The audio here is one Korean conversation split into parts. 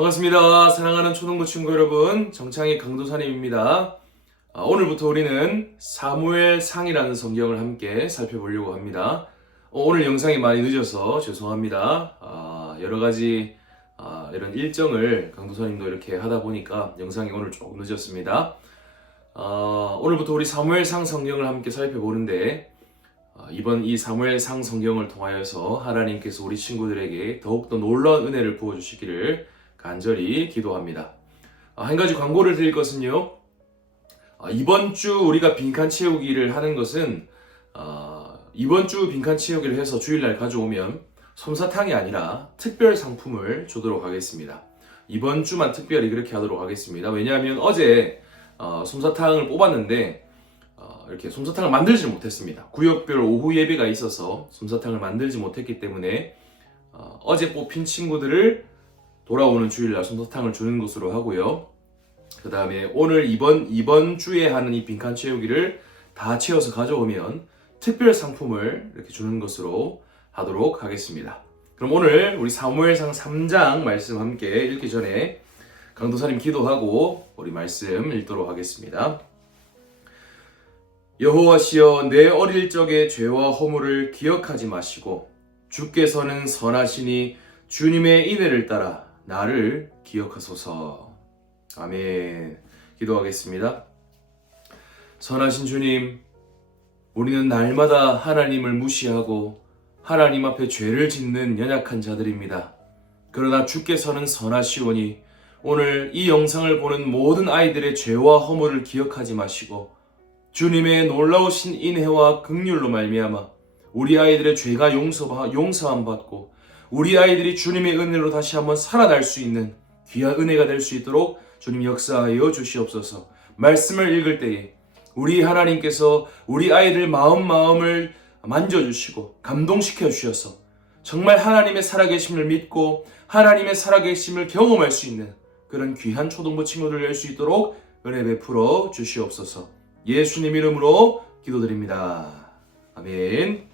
반갑습니다. 사랑하는 초등부 친구 여러분, 정창희 강도사님입니다. 오늘부터 우리는 사무엘상이라는 성경을 함께 살펴보려고 합니다. 오늘 영상이 많이 늦어서 죄송합니다. 여러가지 이런 일정을 강도사님도 이렇게 하다 보니까 영상이 오늘 조금 늦었습니다. 오늘부터 우리 사무엘상 성경을 함께 살펴보는데 이번 이 사무엘상 성경을 통하여서 하나님께서 우리 친구들에게 더욱더 놀라운 은혜를 부어주시기를 간절히 기도합니다. 한 가지 광고를 드릴 것은요, 이번 주 우리가 빈칸 채우기를 하는 것은 이번 주 빈칸 채우기를 해서 주일날 가져오면 솜사탕이 아니라 특별 상품을 주도록 하겠습니다. 이번 주만 특별히 그렇게 하도록 하겠습니다. 왜냐하면 어제 솜사탕을 뽑았는데 이렇게 솜사탕을 만들지 못했습니다. 구역별 오후 예배가 있어서 솜사탕을 만들지 못했기 때문에 어제 뽑힌 친구들을 돌아오는 주일날 솜사탕을 주는 것으로 하고요. 그 다음에 오늘 이번 주에 하는 이 빈칸 채우기를 다 채워서 가져오면 특별 상품을 이렇게 주는 것으로 하도록 하겠습니다. 그럼 오늘 우리 사무엘상 3장 말씀 함께 읽기 전에 강도사님 기도하고 우리 말씀 읽도록 하겠습니다. 여호와시여, 내 어릴 적의 죄와 허물을 기억하지 마시고 주께서는 선하시니 주님의 인애를 따라 나를 기억하소서. 아멘. 기도하겠습니다. 선하신 주님, 우리는 날마다 하나님을 무시하고 하나님 앞에 죄를 짓는 연약한 자들입니다. 그러나 주께서는 선하시오니 오늘 이 영상을 보는 모든 아이들의 죄와 허물을 기억하지 마시고 주님의 놀라우신 인애와 긍휼로 말미암아 우리 아이들의 죄가 용서함 받고 우리 아이들이 주님의 은혜로 다시 한번 살아날 수 있는 귀한 은혜가 될 수 있도록 주님 역사하여 주시옵소서. 말씀을 읽을 때에 우리 하나님께서 우리 아이들 마음을 만져주시고 감동시켜 주셔서 정말 하나님의 살아계심을 믿고 하나님의 살아계심을 경험할 수 있는 그런 귀한 초등부 친구들 될 수 있도록 은혜 베풀어 주시옵소서. 예수님 이름으로 기도드립니다. 아멘.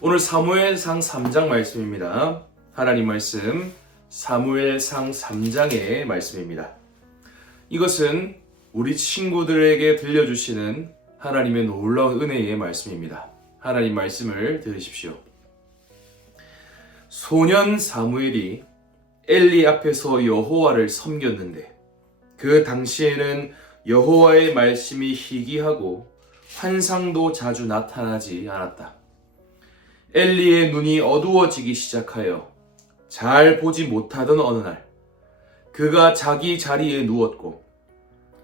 오늘 사무엘상 3장 말씀입니다. 하나님 말씀 사무엘상 3장의 말씀입니다. 이것은 우리 친구들에게 들려주시는 하나님의 놀라운 은혜의 말씀입니다. 하나님 말씀을 들으십시오. 소년 사무엘이 엘리 앞에서 여호와를 섬겼는데 그 당시에는 여호와의 말씀이 희귀하고 환상도 자주 나타나지 않았다. 엘리의 눈이 어두워지기 시작하여 잘 보지 못하던 어느 날 그가 자기 자리에 누웠고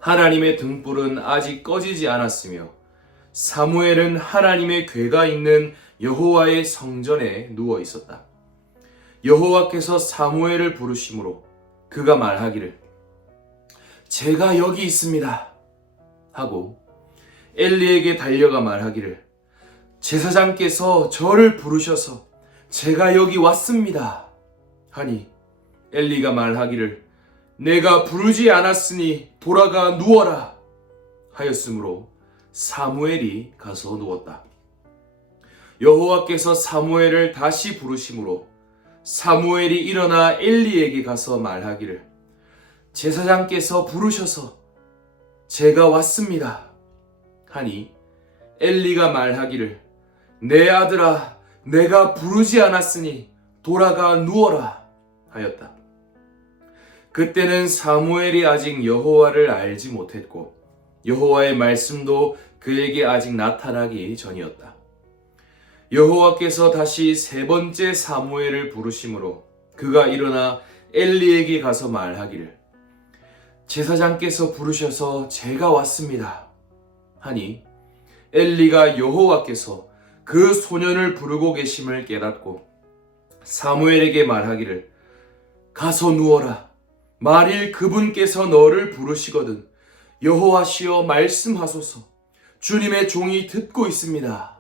하나님의 등불은 아직 꺼지지 않았으며 사무엘은 하나님의 궤가 있는 여호와의 성전에 누워 있었다. 여호와께서 사무엘을 부르심으로 그가 말하기를 제가 여기 있습니다 하고 엘리에게 달려가 말하기를 제사장께서 저를 부르셔서 제가 여기 왔습니다 하니 엘리가 말하기를 내가 부르지 않았으니 돌아가 누워라 하였으므로 사무엘이 가서 누웠다. 여호와께서 사무엘을 다시 부르심으로 사무엘이 일어나 엘리에게 가서 말하기를 제사장께서 부르셔서 제가 왔습니다 하니 엘리가 말하기를 내 아들아, 내가 부르지 않았으니 돌아가 누워라 하였다. 그때는 사무엘이 아직 여호와를 알지 못했고 여호와의 말씀도 그에게 아직 나타나기 전이었다. 여호와께서 다시 세 번째 사무엘을 부르심으로 그가 일어나 엘리에게 가서 말하기를 제사장께서 부르셔서 제가 왔습니다 하니 엘리가 여호와께서 그 소년을 부르고 계심을 깨닫고 사무엘에게 말하기를 가서 누워라. 만일 그분께서 너를 부르시거든 여호와시여 말씀하소서. 주님의 종이 듣고 있습니다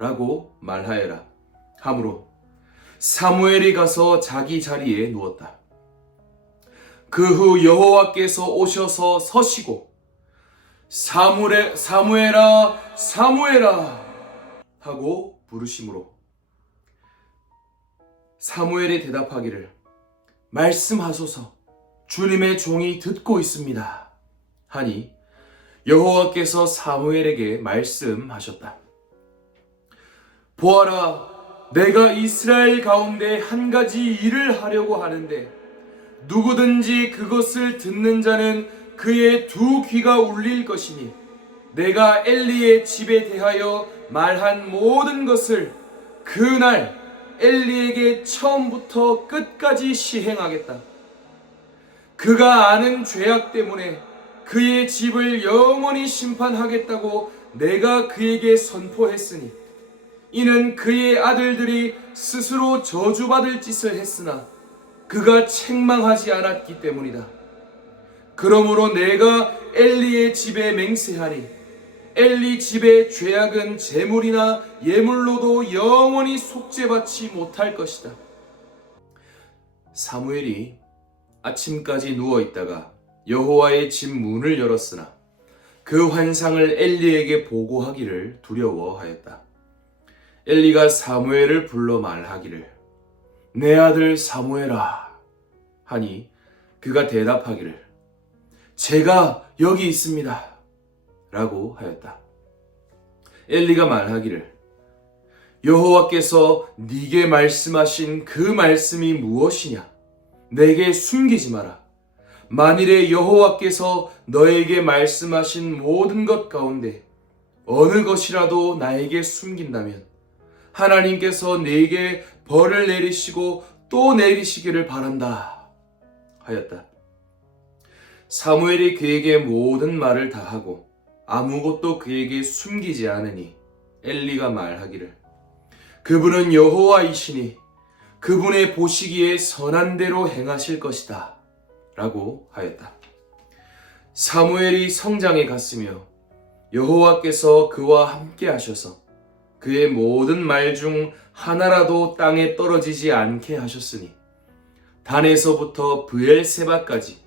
라고 말하여라 하므로 사무엘이 가서 자기 자리에 누웠다. 그 후 여호와께서 오셔서 서시고 사무엘아 사무엘아 하고 부르심으로 사무엘이 대답하기를 말씀하소서. 주님의 종이 듣고 있습니다. 하니 여호와께서 사무엘에게 말씀하셨다. 보아라, 내가 이스라엘 가운데 한 가지 일을 하려고 하는데 누구든지 그것을 듣는 자는 그의 두 귀가 울릴 것이니 내가 엘리의 집에 대하여 말한 모든 것을 그날 엘리에게 처음부터 끝까지 시행하겠다. 그가 아는 죄악 때문에 그의 집을 영원히 심판하겠다고 내가 그에게 선포했으니 이는 그의 아들들이 스스로 저주받을 짓을 했으나 그가 책망하지 않았기 때문이다. 그러므로 내가 엘리의 집에 맹세하니 엘리 집의 죄악은 제물이나 예물로도 영원히 속죄받지 못할 것이다. 사무엘이 아침까지 누워있다가 여호와의 집 문을 열었으나 그 환상을 엘리에게 보고하기를 두려워하였다. 엘리가 사무엘을 불러 말하기를 내 아들 사무엘아 하니 그가 대답하기를 제가 여기 있습니다 라고 하였다. 엘리가 말하기를 여호와께서 네게 말씀하신 그 말씀이 무엇이냐? 내게 숨기지 마라. 만일에 여호와께서 너에게 말씀하신 모든 것 가운데 어느 것이라도 나에게 숨긴다면 하나님께서 네게 벌을 내리시고 또 내리시기를 바란다 하였다. 사무엘이 그에게 모든 말을 다 하고 아무것도 그에게 숨기지 않으니 엘리가 말하기를 그분은 여호와이시니 그분의 보시기에 선한 대로 행하실 것이다 라고 하였다. 사무엘이 성장에 갔으며 여호와께서 그와 함께 하셔서 그의 모든 말 중 하나라도 땅에 떨어지지 않게 하셨으니 단에서부터 브엘세바까지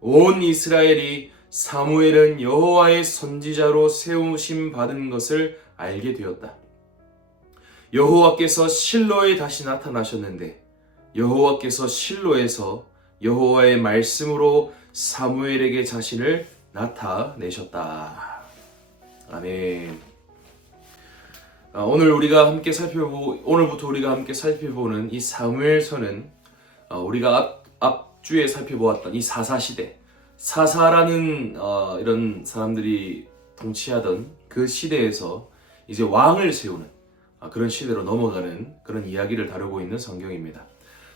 온 이스라엘이 사무엘은 여호와의 선지자로 세우심 받은 것을 알게 되었다. 여호와께서 실로에 다시 나타나셨는데 여호와께서 실로에서 여호와의 말씀으로 사무엘에게 자신을 나타내셨다. 아멘. 오늘부터 우리가 함께 살펴보는 이 사무엘서는 우리가 앞주에 살펴보았던 이 사사시대, 사사라는 이런 사람들이 통치하던 그 시대에서 이제 왕을 세우는 그런 시대로 넘어가는 그런 이야기를 다루고 있는 성경입니다.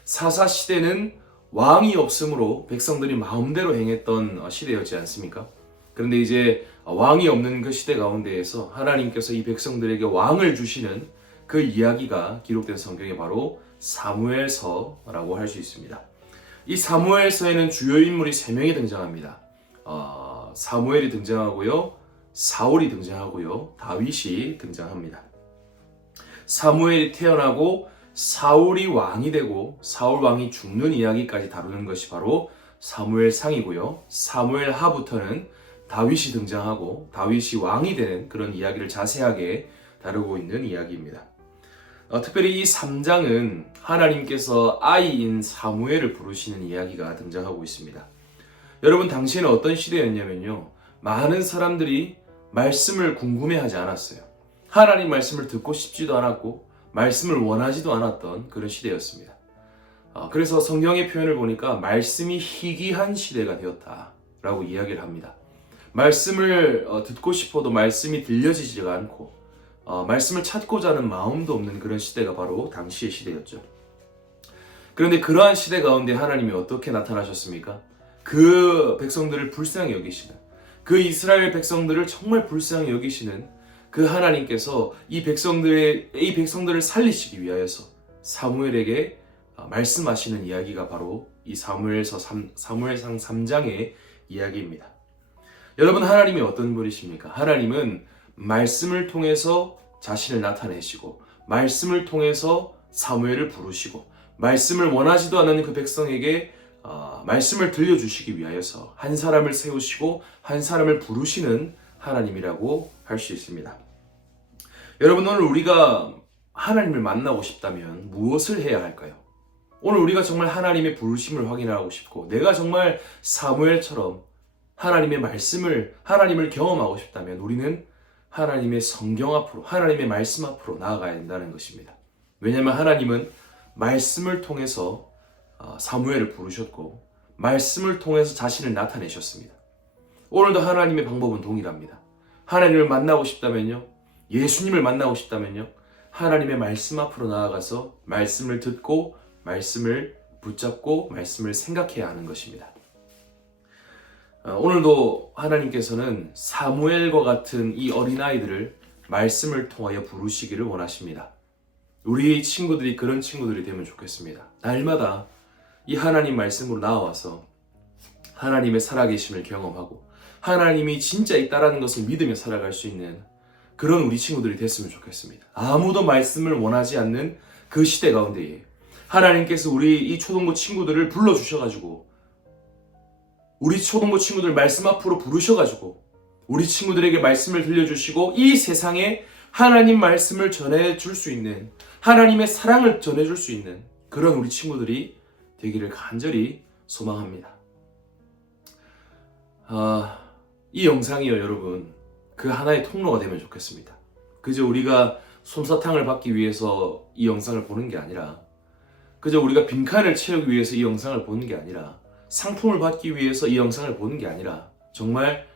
사사시대는 왕이 없으므로 백성들이 마음대로 행했던 시대였지 않습니까? 그런데 이제 왕이 없는 그 시대 가운데에서 하나님께서 이 백성들에게 왕을 주시는 그 이야기가 기록된 성경이 바로 사무엘서라고 할 수 있습니다. 이 사무엘서에는 주요 인물이 3명이 등장합니다. 사무엘이 등장하고요, 사울이 등장하고요, 다윗이 등장합니다. 사무엘이 태어나고 사울이 왕이 되고 사울 왕이 죽는 이야기까지 다루는 것이 바로 사무엘상이고요. 사무엘하부터는 다윗이 등장하고 다윗이 왕이 되는 그런 이야기를 자세하게 다루고 있는 이야기입니다. 특별히 이 3장은 하나님께서 아이인 사무엘을 부르시는 이야기가 등장하고 있습니다. 여러분, 당시에는 어떤 시대였냐면요, 많은 사람들이 말씀을 궁금해하지 않았어요. 하나님 말씀을 듣고 싶지도 않았고 말씀을 원하지도 않았던 그런 시대였습니다. 그래서 성경의 표현을 보니까 말씀이 희귀한 시대가 되었다라고 이야기를 합니다. 말씀을 듣고 싶어도 말씀이 들려지지가 않고 말씀을 찾고자 하는 마음도 없는 그런 시대가 바로 당시의 시대였죠. 그런데 그러한 시대 가운데 하나님이 어떻게 나타나셨습니까? 그 백성들을 불쌍히 여기시는, 그 이스라엘 백성들을 정말 불쌍히 여기시는 그 하나님께서 이 백성들을 살리시기 위하여서 사무엘에게 말씀하시는 이야기가 바로 이 사무엘상 3장의 이야기입니다. 여러분, 하나님이 어떤 분이십니까? 하나님은 말씀을 통해서 자신을 나타내시고 말씀을 통해서 사무엘을 부르시고 말씀을 원하지도 않는 그 백성에게 말씀을 들려주시기 위하여서 한 사람을 세우시고 한 사람을 부르시는 하나님이라고 할 수 있습니다. 여러분, 오늘 우리가 하나님을 만나고 싶다면 무엇을 해야 할까요? 오늘 우리가 정말 하나님의 부르심을 확인하고 싶고 내가 정말 사무엘처럼 하나님의 말씀을 하나님을 경험하고 싶다면 우리는 하나님의 성경 앞으로 하나님의 말씀 앞으로 나아가야 된다는 것입니다. 왜냐하면 하나님은 말씀을 통해서 사무엘을 부르셨고 말씀을 통해서 자신을 나타내셨습니다. 오늘도 하나님의 방법은 동일합니다. 하나님을 만나고 싶다면요, 예수님을 만나고 싶다면요, 하나님의 말씀 앞으로 나아가서 말씀을 듣고 말씀을 붙잡고 말씀을 생각해야 하는 것입니다. 오늘도 하나님께서는 사무엘과 같은 이 어린아이들을 말씀을 통하여 부르시기를 원하십니다. 우리 친구들이 그런 친구들이 되면 좋겠습니다. 날마다 이 하나님 말씀으로 나와서 하나님의 살아계심을 경험하고 하나님이 진짜 있다라는 것을 믿으며 살아갈 수 있는 그런 우리 친구들이 됐으면 좋겠습니다. 아무도 말씀을 원하지 않는 그 시대 가운데에 하나님께서 우리 이 초등부 친구들을 불러주셔가지고 우리 초등부 친구들 말씀 앞으로 부르셔가지고 우리 친구들에게 말씀을 들려주시고 이 세상에 하나님 말씀을 전해줄 수 있는 하나님의 사랑을 전해줄 수 있는 그런 우리 친구들이 되기를 간절히 소망합니다. 이 영상이요 여러분 그 하나의 통로가 되면 좋겠습니다. 그저 우리가 솜사탕을 받기 위해서 이 영상을 보는 게 아니라 그저 우리가 빈칸을 채우기 위해서 이 영상을 보는 게 아니라 상품을 받기 위해서 이 영상을 보는 게 아니라 정말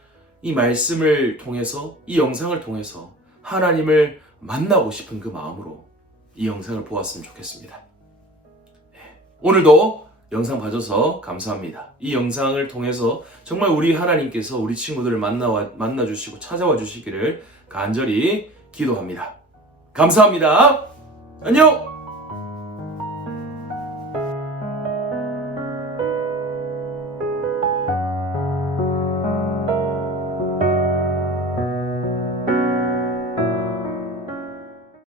이 말씀을 통해서 이 영상을 통해서 하나님을 만나고 싶은 그 마음으로 이 영상을 보았으면 좋겠습니다. 오늘도 영상 봐줘서 감사합니다. 이 영상을 통해서 정말 우리 하나님께서 우리 친구들을 만나주시고 찾아와 주시기를 간절히 기도합니다. 감사합니다. 안녕!